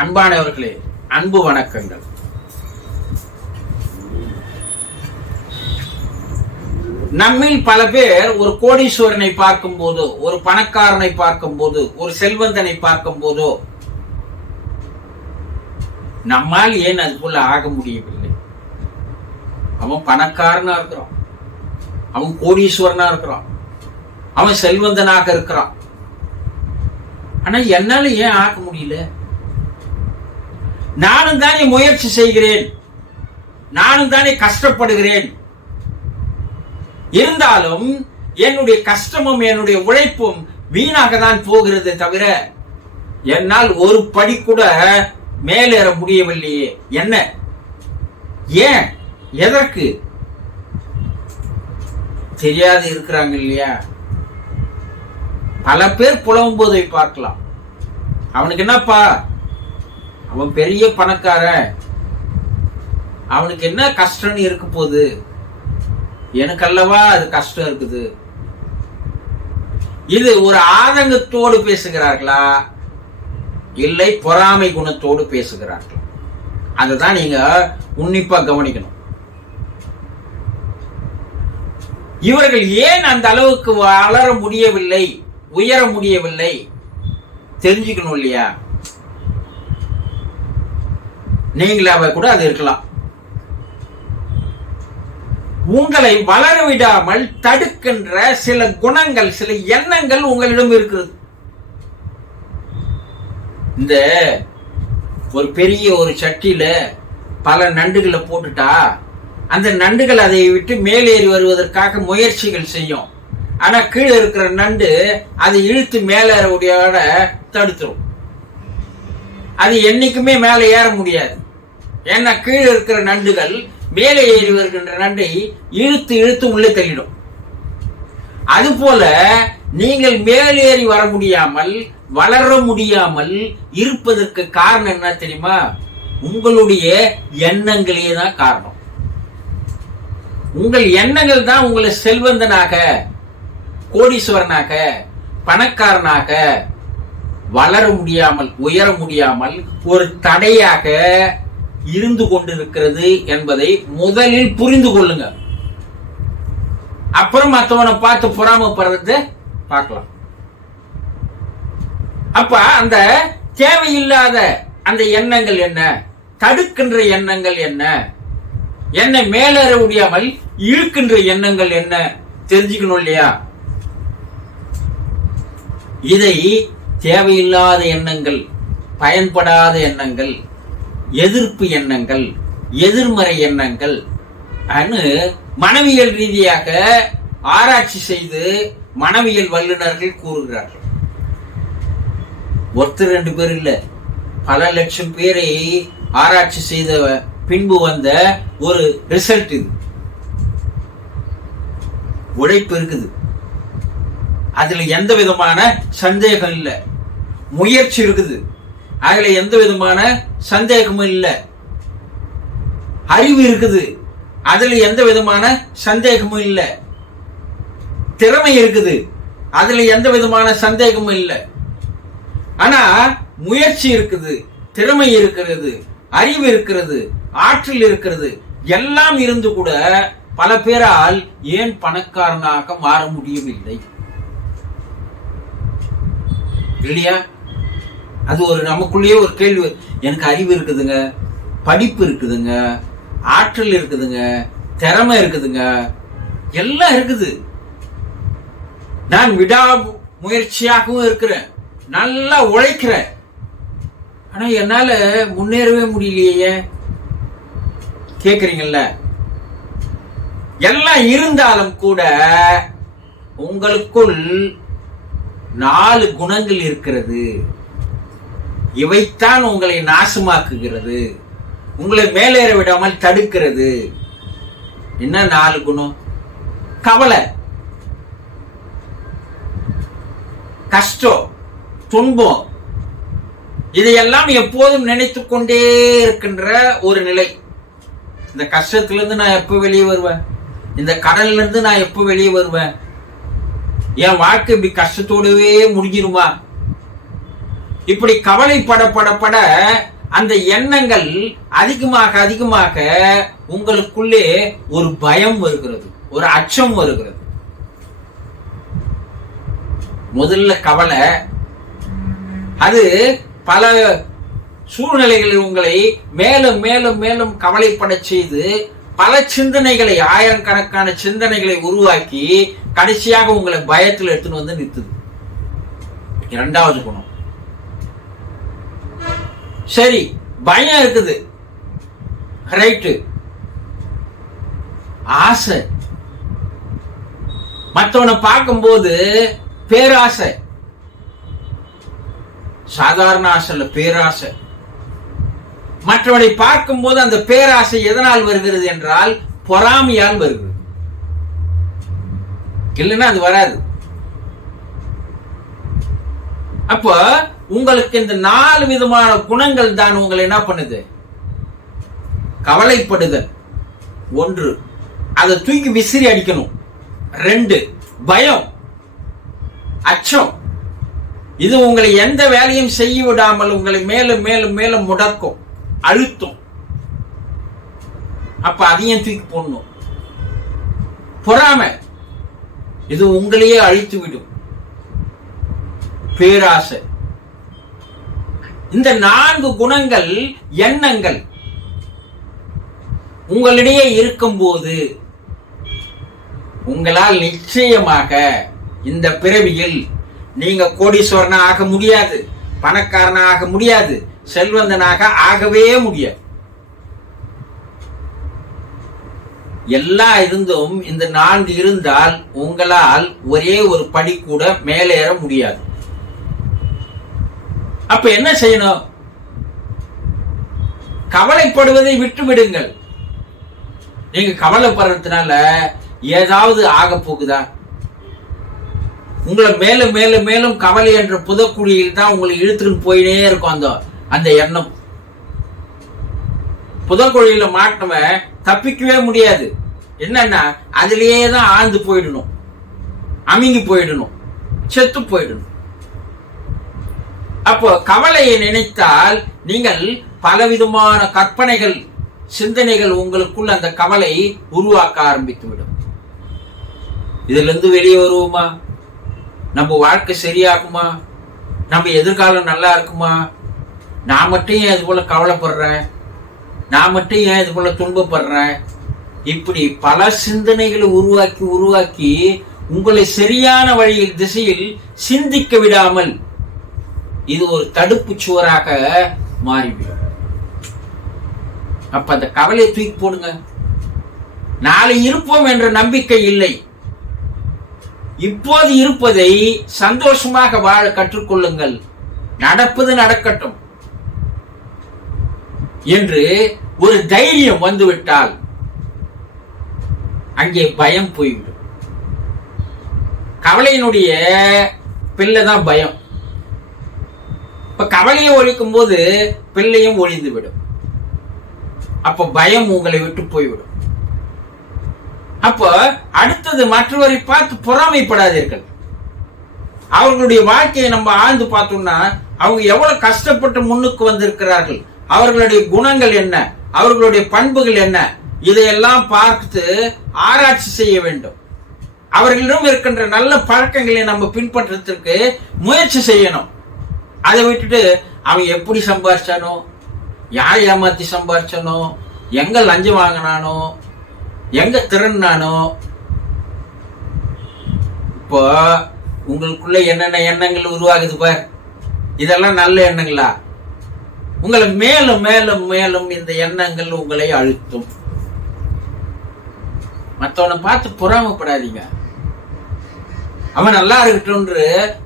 அன்பானவர்களே அன்பு வணக்கங்கள். நம்மில் பல பேர் ஒரு கோடீஸ்வரனை பார்க்கும் போதோ ஒரு பணக்காரனை பார்க்கும் போது ஒரு செல்வந்தனை பார்க்கும் போதோ நம்மால் ஏன் அது போல ஆக முடியவில்லை? அவன் பணக்காரனா இருக்கிறான். அவன் கோடீஸ்வரனா இருக்கிறான். அவன் செல்வந்தனாக இருக்கிறான். ஆனா என்னால ஏன் ஆக முடியல? நானும் தானே முயற்சி செய்கிறேன். நானும் தானே கஷ்டப்படுகிறேன். இருந்தாலும் என்னுடைய கஷ்டமும் என்னுடைய உழைப்பும் வீணாக தான் போகிறது தவிர என்னால் ஒரு படி கூட மேலேற முடியவில்லையே. என்ன? ஏன்? எதற்கு? தெரியாது இருக்கிறாங்க இல்லையா? பல பேர் புலவும் போதை பார்க்கலாம். அவனுக்கு என்னப்பா? அவன் பெரிய பணக்காரன். அவனுக்கு என்ன கஷ்டம்னு இருக்க போகுது? எனக்கு அல்லவா அது கஷ்டம் இருக்குது? இது ஒரு ஆதங்கத்தோடு பேசுகிறார்களா? இல்லை பொறாமை குணத்தோடு பேசுகிறார்களா. அதுதான் நீங்க உன்னிப்பா கவனிக்கணும். இவர்கள் ஏன் அந்த அளவுக்கு வளர முடியவில்லை உயர முடியவில்லை? தெரிஞ்சுக்கணும் இல்லையா? நீங்களாக கூட அது இருக்கலாம். உங்களை வளர விடாமல் தடுக்கின்ற சில குணங்கள் சில எண்ணங்கள் உங்களிடம் இருக்கிறது. இந்த ஒரு பெரிய ஒரு சட்டியில பல நண்டுகளை போட்டுட்டா அந்த நண்டுகள் அதை விட்டு மேலேறி வருவதற்காக முயற்சிகள் செய்யும். ஆனா கீழே இருக்கிற நண்டு அதை இழுத்து மேலேற முடியாத தடுத்துரும். அது என்னைக்குமே மேலே ஏற முடியாது. ஏன்னா கீழே இருக்கிற நண்டுகள் மேலே ஏறி வருகின்ற நண்டை இழுத்து இழுத்து உள்ளே தள்ளிடும். அதுபோல நீங்கள் மேலேறி வர முடியாமல் வளர முடியாமல் இருப்பதற்கு காரணம் என்ன தெரியுமா? உங்களுடைய எண்ணங்களே தான் காரணம். உங்கள் எண்ணங்கள் தான் உங்களை செல்வந்தனாக கோடீஸ்வரனாக பணக்காரனாக வளர முடியாமல் உயர முடியாமல் ஒரு தடையாக இருந்து கொண்டிருக்கிறது என்பதை முதலில் புரிந்து கொள்ளுங்க. அப்புறம் மற்றவனை பார்த்து பொறாமப்படுறது பார்க்கலாம். அப்ப அந்த தேவையில்லாத அந்த எண்ணங்கள் என்ன? தடுக்கின்ற எண்ணங்கள் என்ன? என்னை மேலேற முடியாமல் இழுக்கின்ற எண்ணங்கள் என்ன? தெரிஞ்சுக்கணும் இல்லையா? இதை தேவையில்லாத எண்ணங்கள் பயன்படாத எண்ணங்கள் எதிர்ப்பு எண்ணங்கள் எதிர்மறை எண்ணங்கள் அனு மனவியல் ரீதியாக ஆராய்ச்சி செய்து மனவியல் வல்லுநர்கள் கூறுகிறார்கள். ஒருத்தர் ரெண்டு பேர் இல்லை. பல லட்சம் பேரை ஆராய்ச்சி செய்த பின்பு வந்த ஒரு ரிசல்ட் இது. உழைப்பு இருக்குது. அதுல எந்த விதமான சந்தேகம் இல்லை. முயற்சி இருக்குது. அதில் எந்த விதமான சந்தேகமும் இல்லை. அறிவு இருக்குது. அதில் எந்த விதமான சந்தேகமும் இல்லை. திறமை இருக்குது. அதில் எந்த விதமான சந்தேகமும் இல்லை. ஆனா முயற்சி இருக்குது. திறமை இருக்கிறது. அறிவு இருக்கிறது. ஆற்றல் இருக்கிறது. எல்லாம் இருந்து கூட பல பேரால் ஏன் பணக்காரனாக மாற முடியவில்லை? இல்லையா? அது ஒரு நமக்குள்ளேயே ஒரு கேள்வி எனக்கு அறிவு இருக்குதுங்க படிப்பு இருக்குதுங்க ஆற்றல் இருக்குதுங்க திறமை இருக்குதுங்க எல்லாம் இருக்குது. நான் விடா முயற்சியாகவும் இருக்கிறேன் நல்லா உழைக்கிறேன். ஆனா என்னால முன்னேறவே முடியலையே. கேக்குறீங்கல்ல? எல்லாம் இருந்தாலும் கூட உங்களுக்குள் நாலு குணங்கள் இருக்கிறது. இவைத்தான் உங்களை நாசமாக்குகிறது. உங்களை மேலேற விடாமல் தடுக்கிறது. என்ன நாலு குணம்? கவலை. கஷ்டம். துன்பம். இதையெல்லாம் எப்போதும் நினைத்து கொண்டே இருக்கின்ற ஒரு நிலை. இந்த கஷ்டத்திலிருந்து நான் எப்ப வெளியே வருவேன்? இந்த கடல்ல இருந்து நான் எப்ப வெளியே வருவேன்? என் வாழ்க்கை இப்படி கஷ்டத்தோடவே முடிஞ்சிருமா? இப்படி கவலைப்படப்படப்பட அந்த எண்ணங்கள் அதிகமாக அதிகமாக உங்களுக்குள்ளே ஒரு பயம் வருகிறது ஒரு அச்சம் வருகிறது. முதல்ல கவலை அது பல சூழ்நிலைகளில் உங்களை மேலும் மேலும் மேலும் கவலைப்பட செய்து பல சிந்தனைகளை ஆயிரக்கணக்கான சிந்தனைகளை உருவாக்கி கடைசியாக உங்களை பயத்தில் எடுத்துன்னு வந்து நிறுத்துது. இரண்டாவது குணம். சரி பயம் இருக்குது. ரைட்டு ஆசை. மற்றவனை பார்க்கும்போது பேராசை. சாதாரண ஆசை இல்ல பேராசை. மற்றவனை பார்க்கும்போது அந்த பேராசை எதனால் வருகிறது என்றால் பொறாமையால் வருகிறது. இல்லைன்னா அது வராது. அப்போ உங்களுக்கு இந்த நாலு விதமான குணங்கள் தான் உங்களை என்ன பண்ணுது? கவலைப்படுதல். ஒன்று அதை தூக்கி விசிறி அடிக்கணும். ரெண்டு பயம். அச்சம். இது உங்களை எந்த வேலையும் செய்ய விடாமல் உங்களை மேலும் மேலும் மேலும் முடக்கும். அழுத்தும். அப்ப அதையும் தூக்கி போடணும்? பொறாமை. இது உங்களையே அழித்து விடும் பேராசை. இந்த நான்கு குணங்கள் எண்ணங்கள். உங்களிடையே இருக்கும்போது உங்களால் நிச்சயமாக இந்த பிறவியில் நீங்க கோடீஸ்வரனா ஆக முடியாது பணக்காரனா ஆக முடியாது செல்வந்தனாக ஆகவே முடியாது. எல்லா இருந்தும் இந்த நான்கு இருந்தால் உங்களால் ஒரே ஒரு படி கூட மேலேற முடியாது. அப்ப என்ன செய்யணும்? கவலைப்படுவதை விட்டுவிடுங்கள். நீங்க கவலைப்படுறதுனால ஏதாவது ஆக போகுதா? உங்களை மேலும் மேலும் மேலும் கவலை என்ற புதக்குழியில் தான் உங்களை இழுத்துட்டு போயினே இருக்கும் அந்த அந்த எண்ணம். புதக்குழியில மாட்டினவன் தப்பிக்கவே முடியாது. என்னன்னா அதுலயே தான் ஆழ்ந்து போயிடணும். அமுங்கி போயிடணும். செத்து போயிடணும். அப்போ கவலையை நினைத்தால் நீங்கள் பலவிதமான கற்பனைகள் சிந்தனைகள் உங்களுக்குள் அந்த கவலை உருவாக்க ஆரம்பித்துவிடும். இதுல இருந்து வெளியே வருவோமா? நம்ம வாழ்க்கை சரியாகுமா? நம்ம எதிர்காலம் நல்லா இருக்குமா? நான் மட்டும் ஏன் இது போல கவலைப்படுறேன்? நான் மட்டும் ஏன் இது போல துன்பப்படுறேன்? இப்படி பல சிந்தனைகளை உருவாக்கி உருவாக்கி உங்களை சரியான வழியில் திசையில் சிந்திக்க விடாமல் இது ஒரு தடுப்பு சுவராக மாறிவிடும். அப்ப அந்த கவலையை தூக்கி போடுங்க. நாளை இருப்போம் என்ற நம்பிக்கை இல்லை. இப்போது இருப்பதை சந்தோஷமாக வாழ கற்றுக்கொள்ளுங்கள். நடப்பது நடக்கட்டும். என்று ஒரு தைரியம் வந்துவிட்டால் அங்கே பயம் போய்விடும். கவலையினுடைய பிள்ளை தான் பயம். இப்ப கவலையை ஒழிக்கும் போது பிள்ளையும் ஒழிந்து விடும் அப்ப பயம் உங்களை விட்டு போய்விடும். அப்போ அடுத்தது மற்றவரை பார்த்து பொறாமைப்படாதீர்கள். அவர்களுடைய வாழ்க்கையை நம்ம ஆழ்ந்து பார்த்தோம்னா அவங்க எவ்வளவு கஷ்டப்பட்டு முன்னுக்கு வந்திருக்கிறார்கள். அவர்களுடைய குணங்கள் என்ன? அவர்களுடைய பண்புகள் என்ன? இதையெல்லாம் பார்த்து ஆராய்ச்சி செய்ய வேண்டும். அவர்களிடம் இருக்கின்ற நல்ல பழக்கங்களை நம்ம பின்பற்றத்திற்கு முயற்சி செய்யணும். அதை விட்டுட்டு அவன் எப்படி சம்பாரிச்சானோ யார் ஏமாத்தி சம்பாரிச்சானோ எங்க லஞ்சம் வாங்கினானோ எங்க திறன்னானோ இப்போ உங்களுக்குள்ள என்னென்ன எண்ணங்கள் உருவாகுது பார். இதெல்லாம் நல்ல எண்ணங்களா? உங்களை மேலும் மேலும் மேலும் இந்த எண்ணங்கள் உங்களை அழுத்தும். மற்றவனை பார்த்து பொறாமப்படாதீங்க. அவன் நல்லா இருக்கட்டும்ன்ற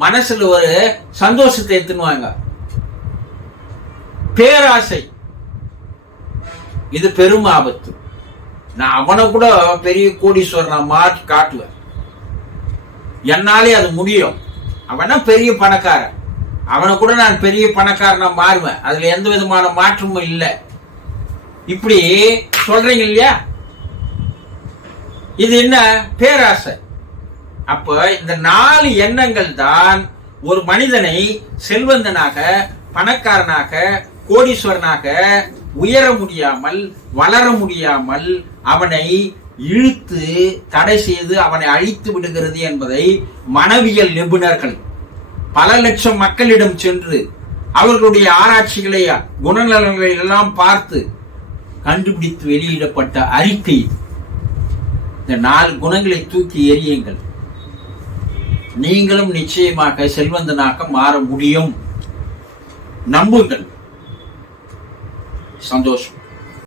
மனசுல ஒரு சந்தோஷத்தை எடுத்துனுவாங்க பேராசை. இது பெரும் ஆபத்து. நான் அவனை கூட பெரிய கோடீஸ்வரன் மாற்றி காட்டுவேன். என்னாலே அது முடியும். அவனா பெரிய பணக்காரன். அவனை கூட நான் பெரிய பணக்காரனா மாறுவேன். அதுல எந்த விதமான மாற்றமும் இல்லை. இப்படி சொல்றீங்க இல்லையா? இது என்ன? பேராசை. அப்ப இந்த நாலு எண்ணங்கள் தான் ஒரு மனிதனை செல்வந்தனாக பணக்காரனாக கோடீஸ்வரனாக உயர முடியாமல் வளர முடியாமல் அவனை இழுத்து தடை செய்து அவனை அழித்து விடுகிறது என்பதை மனவியல் நிபுணர்கள் பல லட்சம் மக்களிடம் சென்று அவர்களுடைய ஆராய்ச்சிகளை குணநலன்களை எல்லாம் பார்த்து கண்டுபிடித்து வெளியிடப்பட்ட அறிக்கை. இந்த நாலு குணங்களை தூக்கி எறியுங்கள். நீங்களும் நிச்சயமாக செல்வந்தனாக மாற முடியும். நம்புங்கள். சந்தோஷம்.